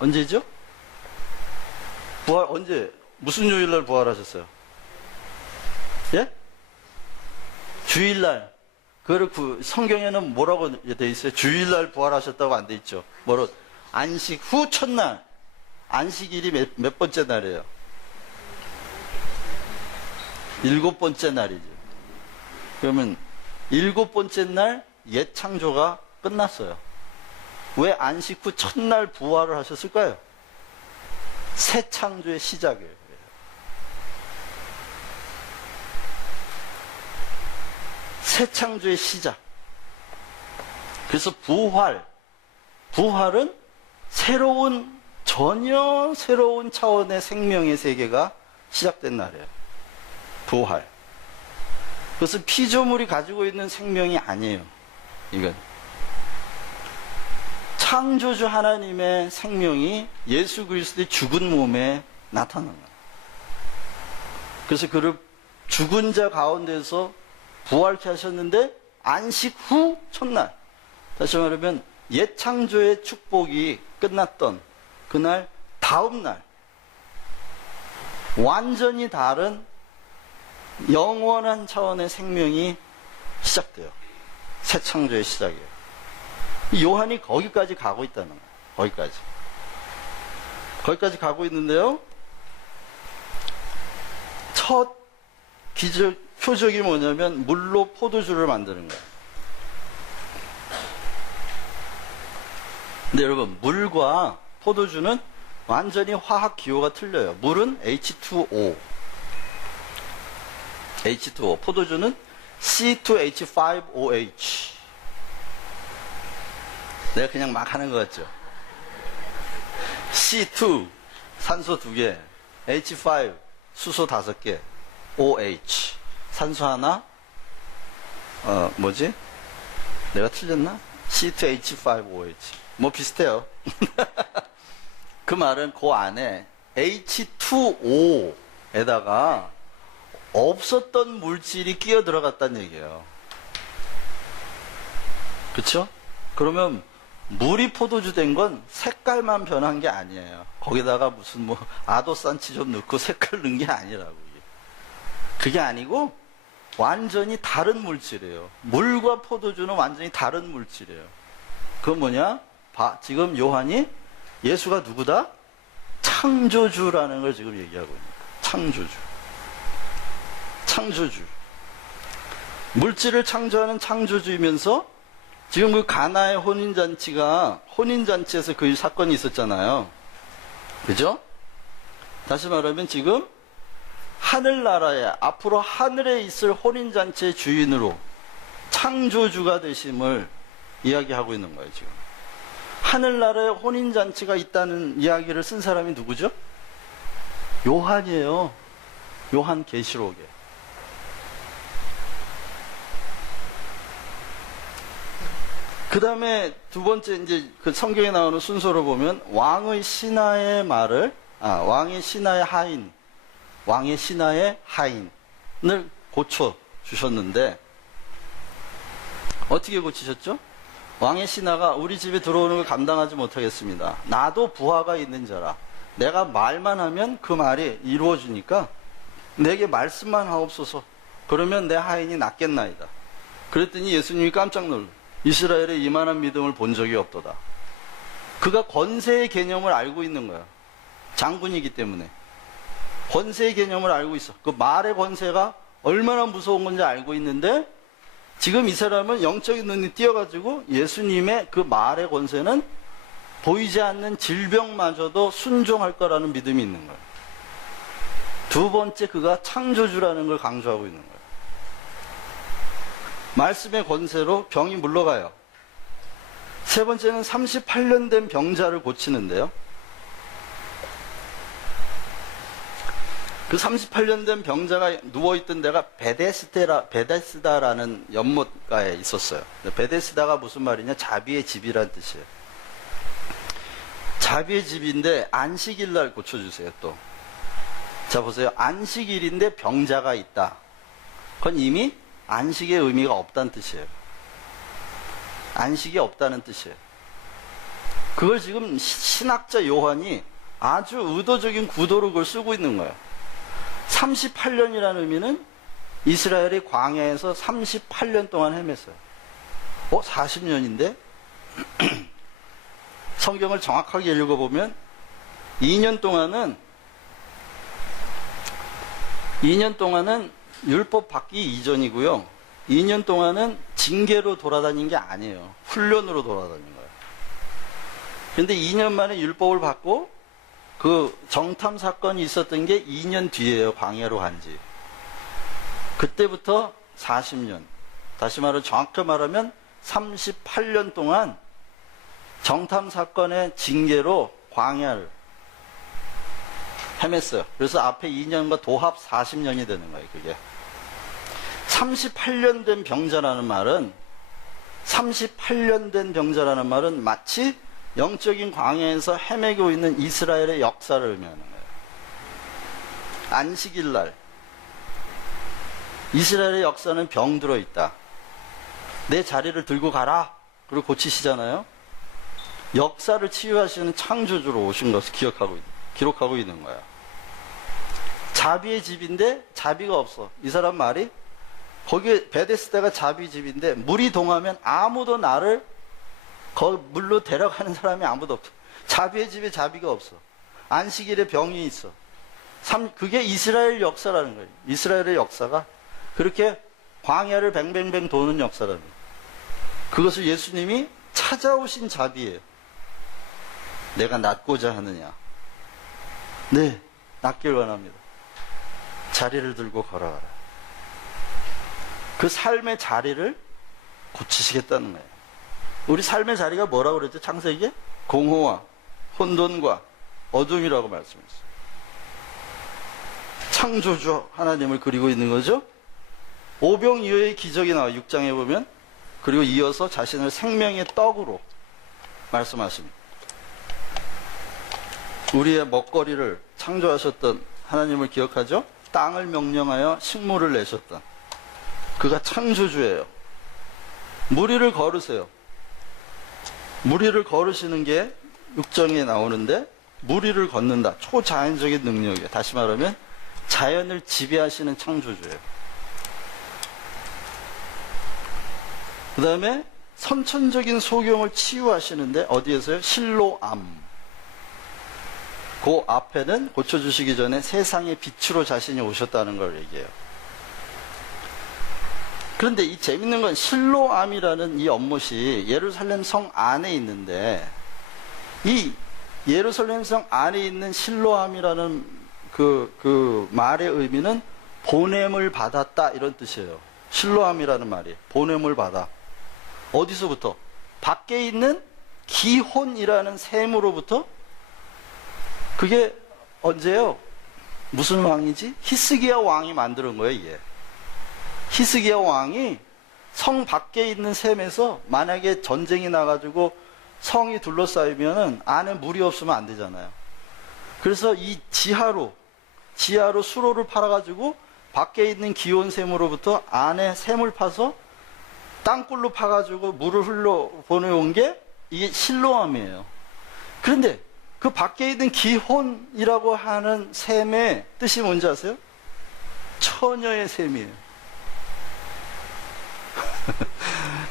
언제죠? 부활 언제? 무슨 요일날 부활하셨어요? 예? 주일날. 그걸 성경에는 뭐라고 돼 있어요? 주일날 부활하셨다고 안 돼 있죠. 뭐로? 안식 후 첫날. 안식일이 몇 번째 날이에요? 7번째 날이죠. 그러면 7번째 날 옛 창조가 끝났어요. 왜 안식 후 첫날 부활을 하셨을까요? 새 창조의 시작이에요. 새 창조의 시작. 그래서 부활은 전혀 새로운 차원의 생명의 세계가 시작된 날이에요. 부활. 그것은 피조물이 가지고 있는 생명이 아니에요. 이건 창조주 하나님의 생명이 예수 그리스도의 죽은 몸에 나타난 거예요. 그래서 그를 죽은 자 가운데서 부활케 하셨는데 안식 후 첫날, 다시 말하면 옛 창조의 축복이 끝났던 그날 다음 날 완전히 다른 영원한 차원의 생명이 시작돼요. 새 창조의 시작이에요. 요한이 거기까지 가고 있다는 거예요. 거기까지 가고 있는데요. 첫 기적, 표적이 뭐냐면 물로 포도주를 만드는 거예요. 근데 여러분, 물과 포도주는 완전히 화학 기호가 틀려요. 물은 H2O, 포도주는 C2H5OH. 내가 그냥 막 하는 것 같죠? C2, 산소 2개, H5, 수소 5개, OH, 산소 하나, 뭐지? 내가 틀렸나? C2H5OH. 뭐 비슷해요. 그 말은 그 안에 H2O에다가 없었던 물질이 끼어 들어갔다는 얘기예요. 그쵸? 그러면 물이 포도주 된 건 색깔만 변한 게 아니에요. 거기다가 무슨 아도산치 좀 넣고 색깔 넣은 게 아니라고. 그게 아니고 완전히 다른 물질이에요. 물과 포도주는 완전히 다른 물질이에요. 그건 뭐냐? 지금 요한이 예수가 누구다? 창조주라는 걸 지금 얘기하고 있는 거예요. 창조주. 물질을 창조하는 창조주이면서 지금 그 가나의 혼인잔치에서 그 사건이 있었잖아요. 그죠? 다시 말하면 지금 하늘나라에, 앞으로 하늘에 있을 혼인잔치의 주인으로 창조주가 되심을 이야기하고 있는 거예요, 지금. 하늘나라에 혼인잔치가 있다는 이야기를 쓴 사람이 누구죠? 요한이에요. 요한 계시록에. 그 다음에 두 번째, 이제 그 성경에 나오는 순서로 보면 왕의 신하의 하인을 고쳐주셨는데, 어떻게 고치셨죠? 왕의 신하가 우리 집에 들어오는 걸 감당하지 못하겠습니다. 나도 부하가 있는 자라. 내가 말만 하면 그 말이 이루어지니까 내게 말씀만 하옵소서. 그러면 내 하인이 낫겠나이다. 그랬더니 예수님이 깜짝 놀라. 이스라엘에 이만한 믿음을 본 적이 없도다. 그가 권세의 개념을 알고 있는 거야. 장군이기 때문에. 권세의 개념을 알고 있어. 그 말의 권세가 얼마나 무서운 건지 알고 있는데, 지금 이 사람은 영적인 눈이 띄어가지고 예수님의 그 말의 권세는 보이지 않는 질병마저도 순종할 거라는 믿음이 있는 거예요. 두 번째, 그가 창조주라는 걸 강조하고 있는 거예요. 말씀의 권세로 병이 물러가요. 세 번째는 38년 된 병자를 고치는데요. 그 38년 된 병자가 누워있던 데가 베데스다라는 연못가에 있었어요. 베데스다가 무슨 말이냐? 자비의 집이라는 뜻이에요. 자비의 집인데 안식일날 고쳐주세요. 또 자 보세요. 안식일인데 병자가 있다. 그건 이미 안식의 의미가 없다는 뜻이에요. 안식이 없다는 뜻이에요. 그걸 지금 신학자 요한이 아주 의도적인 구도로 그걸 쓰고 있는 거예요. 38년이라는 의미는 이스라엘이 광야에서 38년 동안 헤맸어요. 40년인데? 성경을 정확하게 읽어보면 2년 동안은 율법 받기 이전이고요. 2년 동안은 징계로 돌아다닌 게 아니에요. 훈련으로 돌아다닌 거예요. 근데 2년 만에 율법을 받고 그 정탐 사건이 있었던 게 2년 뒤에요. 광야로 간지. 그때부터 40년. 다시 말해 정확히 말하면 38년 동안 정탐 사건의 징계로 광야를 헤맸어요. 그래서 앞에 2년과 도합 40년이 되는 거예요. 그게 38년 된 병자라는 말은 마치 영적인 광야에서 헤매고 있는 이스라엘의 역사를 의미하는 거예요. 안식일 날 이스라엘의 역사는 병들어 있다. 내 자리를 들고 가라. 그리고 고치시잖아요. 역사를 치유하시는 창조주로 오신 것을 기록하고 있는 거야. 자비의 집인데 자비가 없어. 이 사람 말이 거기 베데스다가 자비 집인데 물이 동하면 아무도 나를 물로 데려가는 사람이 아무도 없어. 자비의 집에 자비가 없어. 안식일에 병이 있어. 그게 이스라엘 역사라는 거예요. 이스라엘의 역사가 그렇게 광야를 뱅뱅뱅 도는 역사라는 거예요. 그것을 예수님이 찾아오신 자비예요. 내가 낫고자 하느냐? 네, 낫길 원합니다. 자리를 들고 걸어가라. 그 삶의 자리를 고치시겠다는 거예요. 우리 삶의 자리가 뭐라고 그랬죠? 창세기에? 공허와 혼돈과 어둠이라고 말씀했어요. 창조주 하나님을 그리고 있는 거죠. 오병이어의 기적이 나와요. 6장에 보면. 그리고 이어서 자신을 생명의 떡으로 말씀하십니다. 우리의 먹거리를 창조하셨던 하나님을 기억하죠? 땅을 명령하여 식물을 내셨던 그가 창조주예요. 무리를 걸으세요. 무리를 걸으시는 게 6장에 나오는데 무리를 걷는다. 초자연적인 능력이에요. 다시 말하면 자연을 지배하시는 창조주예요. 그 다음에 선천적인 소경을 치유하시는데 어디에서요? 실로암. 그 앞에는 고쳐주시기 전에 세상의 빛으로 자신이 오셨다는 걸 얘기해요. 그런데 이 재밌는 건 실로암이라는 이 연못이 예루살렘 성 안에 있는데 이 예루살렘 성 안에 있는 실로암이라는 그 말의 의미는 보냄을 받았다 이런 뜻이에요. 실로암이라는 말이 보냄을 받아. 어디서부터? 밖에 있는 기혼이라는 샘으로부터. 그게 언제요? 무슨 왕이지? 히스기야 왕이 만드는 거예요, 이게. 히스기야 왕이 성 밖에 있는 샘에서 만약에 전쟁이 나가지고 성이 둘러싸이면은 안에 물이 없으면 안 되잖아요. 그래서 이 지하로 수로를 팔아가지고 밖에 있는 기온샘으로부터 안에 샘을 파서 땅굴로 파가지고 물을 흘러 보내온 게 이게 실로암이에요. 그런데 그 밖에 있는 기혼이라고 하는 샘의 뜻이 뭔지 아세요? 처녀의 샘이에요.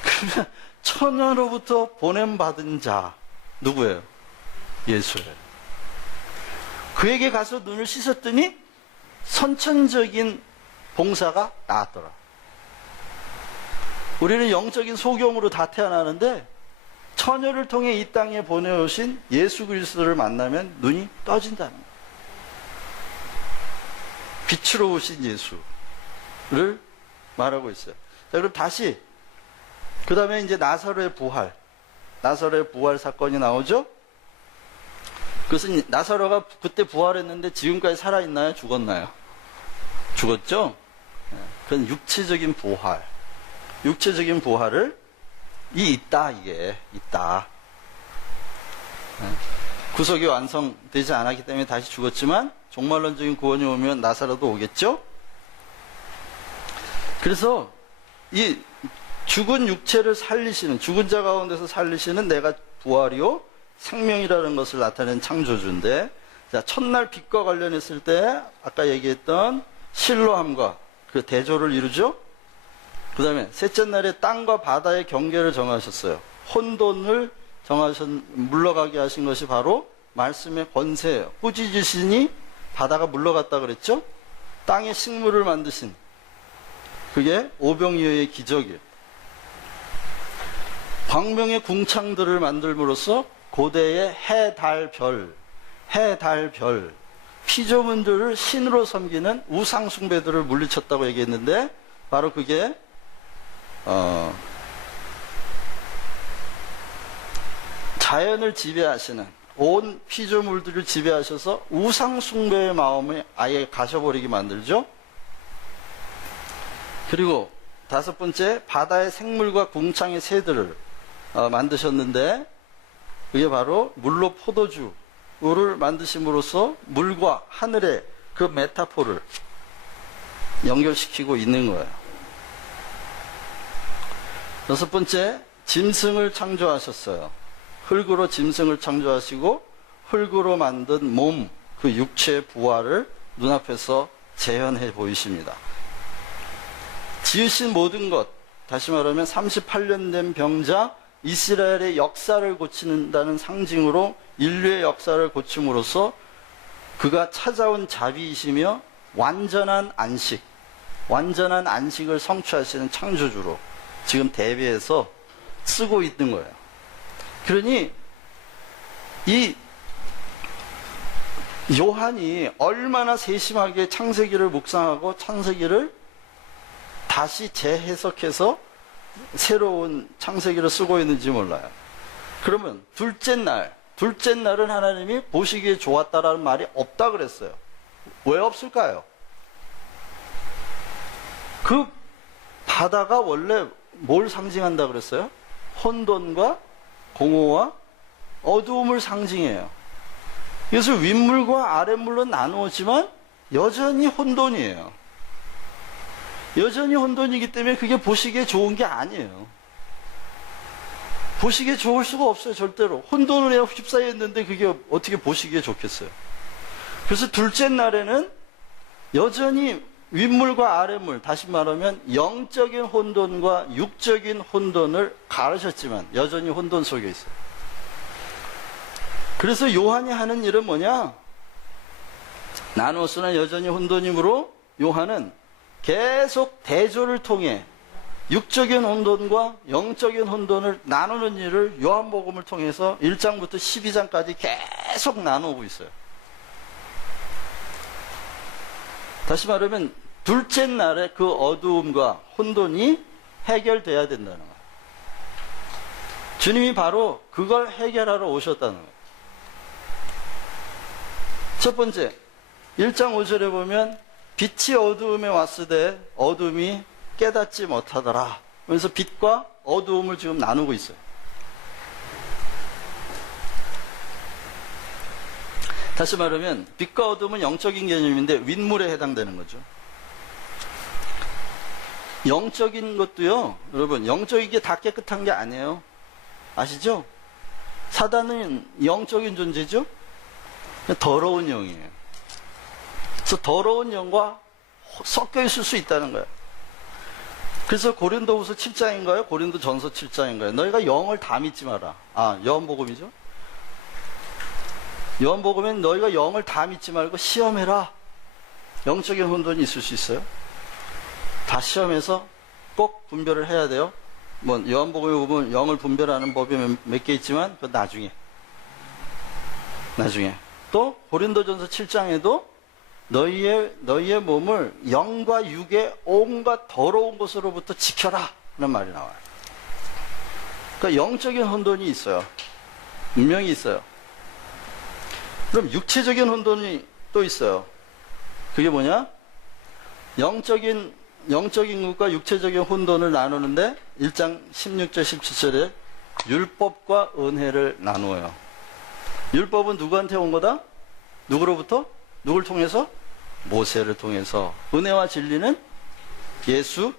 그러면 처녀로부터 보냄받은 자 누구예요? 예수예요. 그에게 가서 눈을 씻었더니 선천적인 봉사가 나았더라. 우리는 영적인 소경으로 다 태어나는데 처녀를 통해 이 땅에 보내오신 예수 그리스도를 만나면 눈이 떠진다는 거예요. 빛으로 오신 예수를 말하고 있어요. 자, 그럼 다시 그 다음에 이제 나사로의 부활 사건이 나오죠. 그것은 나사로가 그때 부활했는데 지금까지 살아있나요? 죽었나요? 죽었죠? 그건 육체적인 부활을 이게 있다. 구속이 완성되지 않았기 때문에 다시 죽었지만 종말론적인 구원이 오면 나사로도 오겠죠? 그래서 이 죽은 육체를 살리시는, 죽은 자 가운데서 살리시는 내가 부활이요 생명이라는 것을 나타낸 창조주인데, 자, 첫날 빛과 관련했을 때 아까 얘기했던 실로함과 그 대조를 이루죠. 그 다음에 셋째 날에 땅과 바다의 경계를 정하셨어요. 혼돈을 물러가게 하신 것이 바로 말씀의 권세예요. 꾸짖으시니 바다가 물러갔다 그랬죠. 땅에 식물을 만드신, 그게 오병이어의 기적이에요. 광명의 궁창들을 만들므로써 고대의 해, 달, 별, 피조물들을 신으로 섬기는 우상 숭배들을 물리쳤다고 얘기했는데, 바로 그게 자연을 지배하시는, 온 피조물들을 지배하셔서 우상 숭배의 마음에 아예 가셔버리게 만들죠. 그리고 다섯 번째, 바다의 생물과 궁창의 새들을 만드셨는데, 그게 바로 물로 포도주를 만드심으로써 물과 하늘의 그 메타포를 연결시키고 있는 거예요. 여섯 번째, 짐승을 창조하셨어요. 흙으로 짐승을 창조하시고 흙으로 만든 몸, 그 육체의 부활을 눈앞에서 재현해 보이십니다. 지으신 모든 것, 다시 말하면 38년 된 병자 이스라엘의 역사를 고친다는 상징으로 인류의 역사를 고침으로써 그가 찾아온 자비이시며 완전한 안식을 성취하시는 창조주로 지금 대비해서 쓰고 있는 거예요. 그러니 이 요한이 얼마나 세심하게 창세기를 묵상하고 창세기를 다시 재해석해서 새로운 창세기를 쓰고 있는지 몰라요. 그러면 둘째 날은 하나님이 보시기에 좋았다라는 말이 없다 그랬어요. 왜 없을까요? 그 바다가 원래 뭘 상징한다 그랬어요? 혼돈과 공허와 어두움을 상징해요. 그래서 윗물과 아랫물로 나누었지만 여전히 혼돈이에요. 여전히 혼돈이기 때문에 그게 보시기에 좋은 게 아니에요. 보시기에 좋을 수가 없어요, 절대로. 혼돈에 휩싸여 있는데 그게 어떻게 보시기에 좋겠어요. 그래서 둘째 날에는 여전히 윗물과 아랫물, 다시 말하면 영적인 혼돈과 육적인 혼돈을 가르셨지만 여전히 혼돈 속에 있어요. 그래서 요한이 하는 일은 뭐냐? 나누었으나 여전히 혼돈이므로 요한은 계속 대조를 통해 육적인 혼돈과 영적인 혼돈을 나누는 일을 요한복음을 통해서 1장부터 12장까지 계속 나누고 있어요. 다시 말하면 둘째 날에 그 어두움과 혼돈이 해결돼야 된다는 거예요. 주님이 바로 그걸 해결하러 오셨다는 거예요. 첫 번째, 1장 5절에 보면 빛이 어두움에 왔으되 어둠이 깨닫지 못하더라. 그래서 빛과 어두움을 지금 나누고 있어요. 다시 말하면 빛과 어둠은 영적인 개념인데 윗물에 해당되는 거죠. 영적인 것도요, 여러분, 영적인 게 다 깨끗한 게 아니에요. 아시죠? 사단은 영적인 존재죠? 더러운 영이에요. 그래서 더러운 영과 섞여 있을 수 있다는 거예요. 그래서 고린도후서 7장인가요? 고린도전서 7장인가요? 너희가 영을 다 믿지 마라. 요한복음이죠? 요한복음엔 너희가 영을 다 믿지 말고 시험해라. 영적인 혼돈이 있을 수 있어요. 다 시험해서 꼭 분별을 해야 돼요. 요한복음에 보면 영을 분별하는 법이 몇 개 있지만 그건 나중에. 또 고린도전서 7장에도 너희의 몸을 영과 육의 온갖 더러운 것으로부터 지켜라 라는 말이 나와요. 그러니까 영적인 혼돈이 있어요. 분명히 있어요. 그럼 육체적인 혼돈이 또 있어요. 그게 뭐냐? 영적인 것과 육체적인 혼돈을 나누는데 1장 16절 17절에 율법과 은혜를 나누어요. 율법은 누구한테 온 거다? 누구로부터? 누굴 통해서? 모세를 통해서. 은혜와 진리는 예수